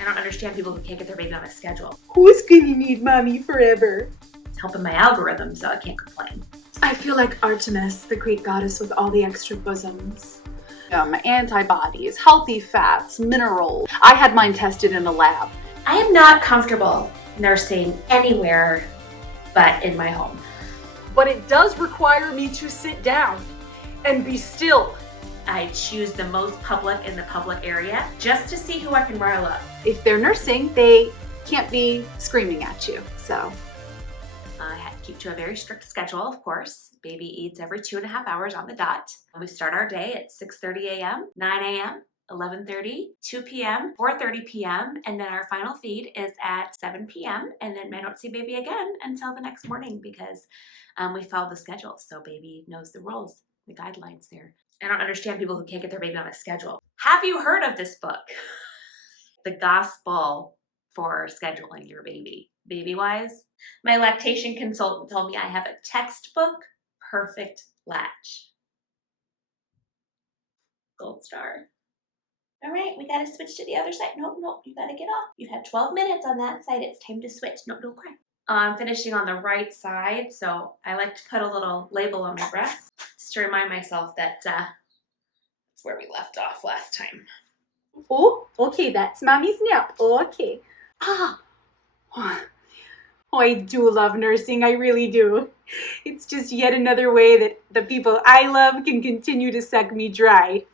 I don't understand people who can't get their baby on a schedule. Who's gonna need mommy forever? It's helping my algorithm, so I can't complain. I feel like Artemis, the Greek goddess with all the extra bosoms. Antibodies, healthy fats, minerals. I had mine tested in a lab. I am not comfortable nursing anywhere but in my home. But it does require me to sit down and be still. I choose the most public in the public area just to see who I can rile up. If they're nursing, they can't be screaming at you, so. I had to keep to a very strict schedule, of course. Baby eats every 2.5 hours on the dot. We start our day at 6:30 a.m., 9 a.m., 11:30, 2 p.m., 4:30 p.m., and then our final feed is at 7 p.m., and then I don't see baby again until the next morning because we follow the schedule, so baby knows the rules, the guidelines there. I don't understand people who can't get their baby on a schedule. Have you heard of this book? The Gospel for Scheduling Your Baby. Baby-wise, my lactation consultant told me I have a textbook perfect latch. Gold star. All right, we gotta switch to the other side. Nope, you gotta get off. You had 12 minutes on that side. It's time to switch. No, don't cry. I'm finishing on the right side, so I like to put a little label on my breast just to remind myself that that's where we left off last time. Oh, okay, that's mommy's nap. Okay. Oh, I do love nursing, I really do. It's just yet another way that the people I love can continue to suck me dry.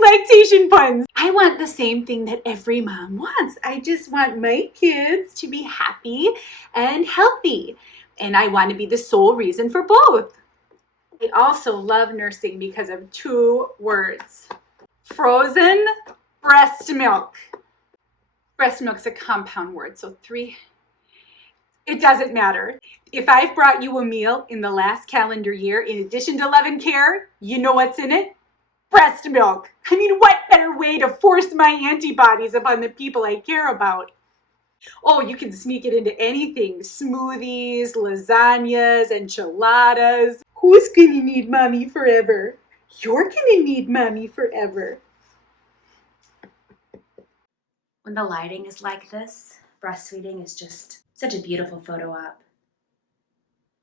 Lactation puns. I want the same thing that every mom wants. I just want my kids to be happy and healthy. And I want to be the sole reason for both. I also love nursing because of 2 words. Frozen breast milk. Breast milk's a compound word, so 3. It doesn't matter. If I've brought you a meal in the last calendar year, in addition to love and care, you know what's in it? Breast milk. I mean, what better way to force my antibodies upon the people I care about? Oh, you can sneak it into anything. Smoothies, lasagnas, enchiladas. Who's gonna need mommy forever? You're gonna need mommy forever. When the lighting is like this, breastfeeding is just such a beautiful photo op.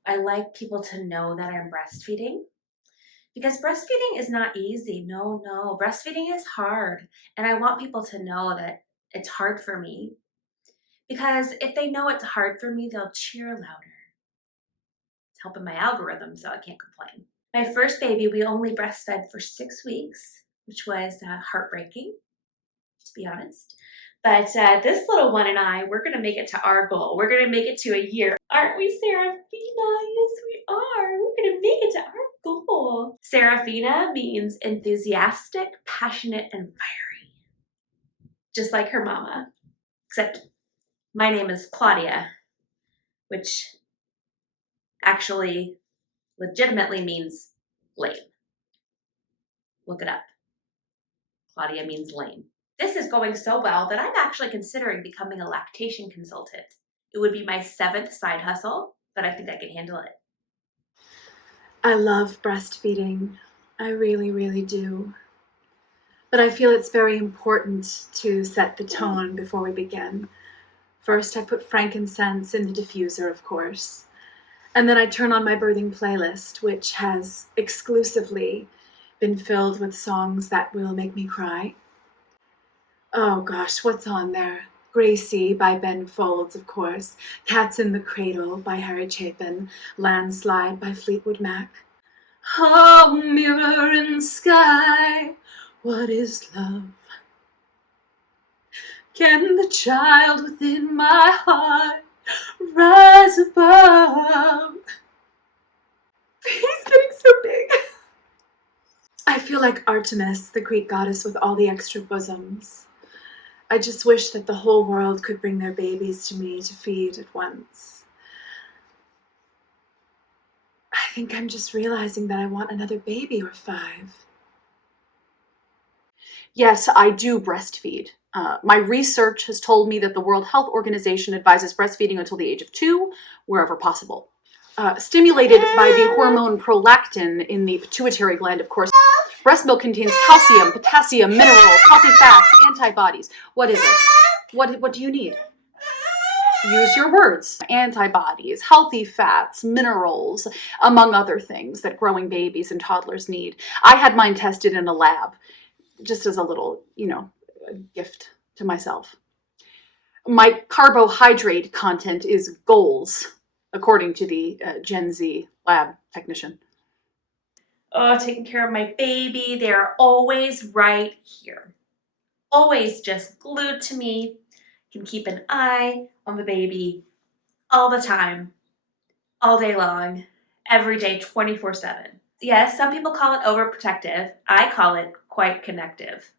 I like people to know that I'm breastfeeding because breastfeeding is not easy. No, breastfeeding is hard. And I want people to know that it's hard for me because if they know it's hard for me, they'll cheer louder. It's helping my algorithm, so I can't complain. My first baby, we only breastfed for 6 weeks, which was heartbreaking, to be honest. But this little one and I, we're going to make it to our goal. We're going to make it to a year. Aren't we, Serafina? Yes, we are. We're going to make it to our goal. Serafina means enthusiastic, passionate, and fiery. Just like her mama. Except my name is Claudia, which actually legitimately means lame. Look it up. Claudia means lame. This is going so well that I'm actually considering becoming a lactation consultant. It would be my 7th side hustle, but I think I can handle it. I love breastfeeding. I really, really do. But I feel it's very important to set the tone before we begin. First, I put frankincense in the diffuser, of course. And then I turn on my birthing playlist, which has exclusively been filled with songs that will make me cry. Oh gosh, what's on there? Gracie by Ben Folds, of course. Cats in the Cradle by Harry Chapin. Landslide by Fleetwood Mac. Oh, mirror in the sky, what is love? Can the child within my heart rise above? He's getting so big. I feel like Artemis, the Greek goddess with all the extra bosoms. I just wish that the whole world could bring their babies to me to feed at once. I think I'm just realizing that I want another baby or 5. Yes, I do breastfeed. My research has told me that the World Health Organization advises breastfeeding until the age of 2, wherever possible. Stimulated by the hormone prolactin in the pituitary gland, of course. Breast milk contains calcium, potassium, minerals, healthy fats, antibodies. What is it? What do you need? Use your words. Antibodies, healthy fats, minerals, among other things that growing babies and toddlers need. I had mine tested in a lab, just as a little, gift to myself. My carbohydrate content is goals, according to the Gen Z lab technician. Oh, taking care of my baby. They're always right here. Always just glued to me. Can keep an eye on the baby all the time, all day long, every day, 24/7. Yes, some people call it overprotective. I call it quite connective.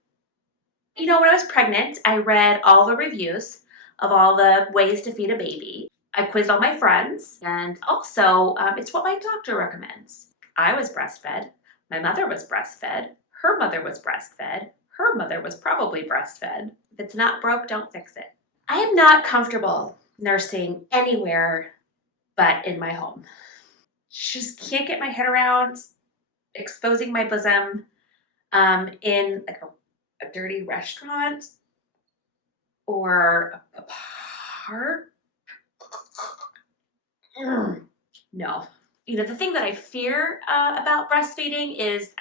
When I was pregnant, I read all the reviews of all the ways to feed a baby. I quizzed all my friends, and also it's what my doctor recommends. I was breastfed. My mother was breastfed. Her mother was breastfed. Her mother was probably breastfed. If it's not broke, don't fix it. I am not comfortable nursing anywhere but in my home. Just can't get my head around exposing my bosom in like a dirty restaurant or a park. No. The thing that I fear about breastfeeding is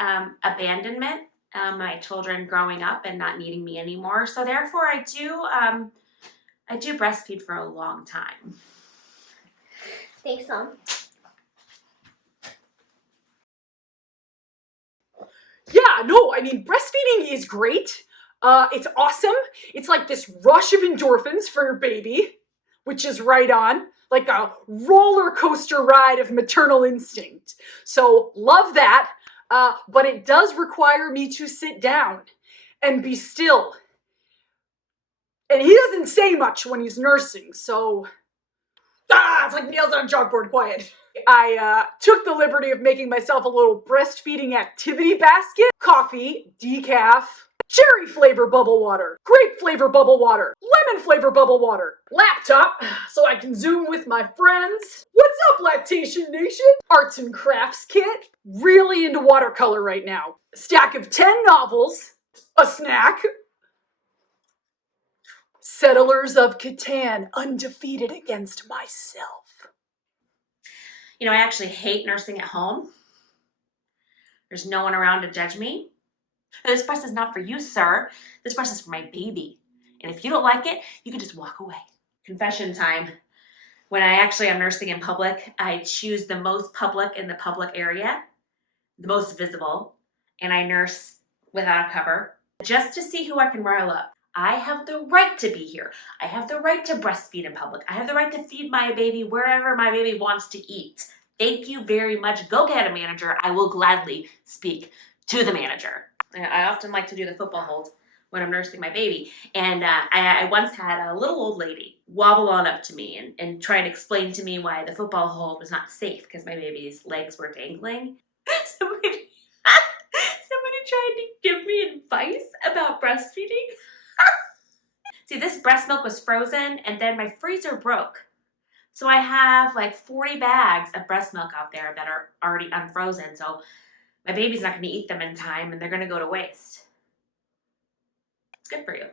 abandonment. My children growing up and not needing me anymore. So therefore, I do breastfeed for a long time. Thanks, Mom. Yeah, no, I mean, breastfeeding is great. It's awesome. It's like this rush of endorphins for your baby, which is right on, like a roller coaster ride of maternal instinct. So love that, but it does require me to sit down and be still. And he doesn't say much when he's nursing, so it's like nails on a chalkboard, quiet. I took the liberty of making myself a little breastfeeding activity basket. Coffee, decaf, cherry flavor bubble water, grape flavor bubble water, lemon flavor bubble water, laptop so I can Zoom with my friends. What's up, Lactation Nation? Arts and crafts kit. Really into watercolor right now. A stack of 10 novels, a snack. Settlers of Catan, undefeated against myself. I actually hate nursing at home. There's no one around to judge me. This breast is not for you, sir. This breast is for my baby. And if you don't like it, you can just walk away. Confession time. When I actually am nursing in public, I choose the most public in the public area, the most visible, and I nurse without a cover just to see who I can rile up. I have the right to be here. I have the right to breastfeed in public. I have the right to feed my baby wherever my baby wants to eat. Thank you very much. Go get a manager. I will gladly speak to the manager. I often like to do the football hold when I'm nursing my baby. And I once had a little old lady wobble on up to me and try and explain to me why the football hold was not safe because my baby's legs were dangling. Somebody tried to give me advice about breastfeeding. See, this breast milk was frozen and then my freezer broke. So I have like 40 bags of breast milk out there that are already unfrozen. So my baby's not going to eat them in time and they're going to go to waste. It's good for you.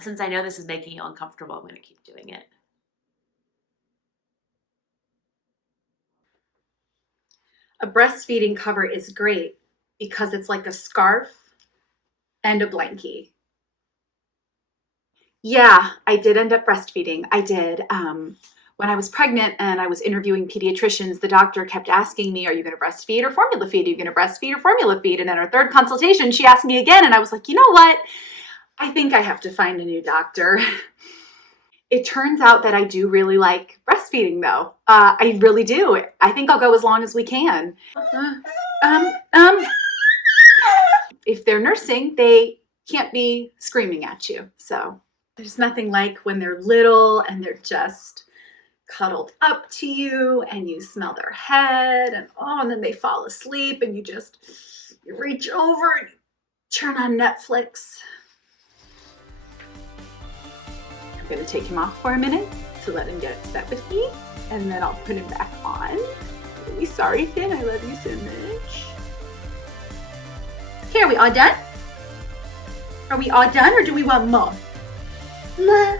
Since I know this is making you uncomfortable, I'm going to keep doing it. A breastfeeding cover is great because it's like a scarf and a blankie. Yeah, I did end up breastfeeding. I did. When I was pregnant and I was interviewing pediatricians, the doctor kept asking me, are you going to breastfeed or formula feed? Are you going to breastfeed or formula feed? And at our third consultation, she asked me again, and I was like, you know what? I think I have to find a new doctor. It turns out that I do really like breastfeeding, though. I really do. I think I'll go as long as we can. If they're nursing, they can't be screaming at you. So there's nothing like when they're little and they're just cuddled up to you and you smell their head and then they fall asleep and you reach over and turn on Netflix. I'm going to take him off for a minute to let him get upset with me, and then I'll put him back on. I'm really sorry, Finn. I love you so much. Here, are we all done? Are we all done or do we want more? Ma.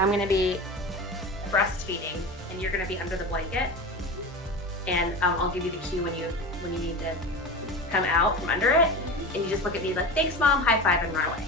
So I'm gonna be breastfeeding, and you're gonna be under the blanket, and I'll give you the cue when you need to come out from under it, and you just look at me like, thanks, Mom, high five, and run away.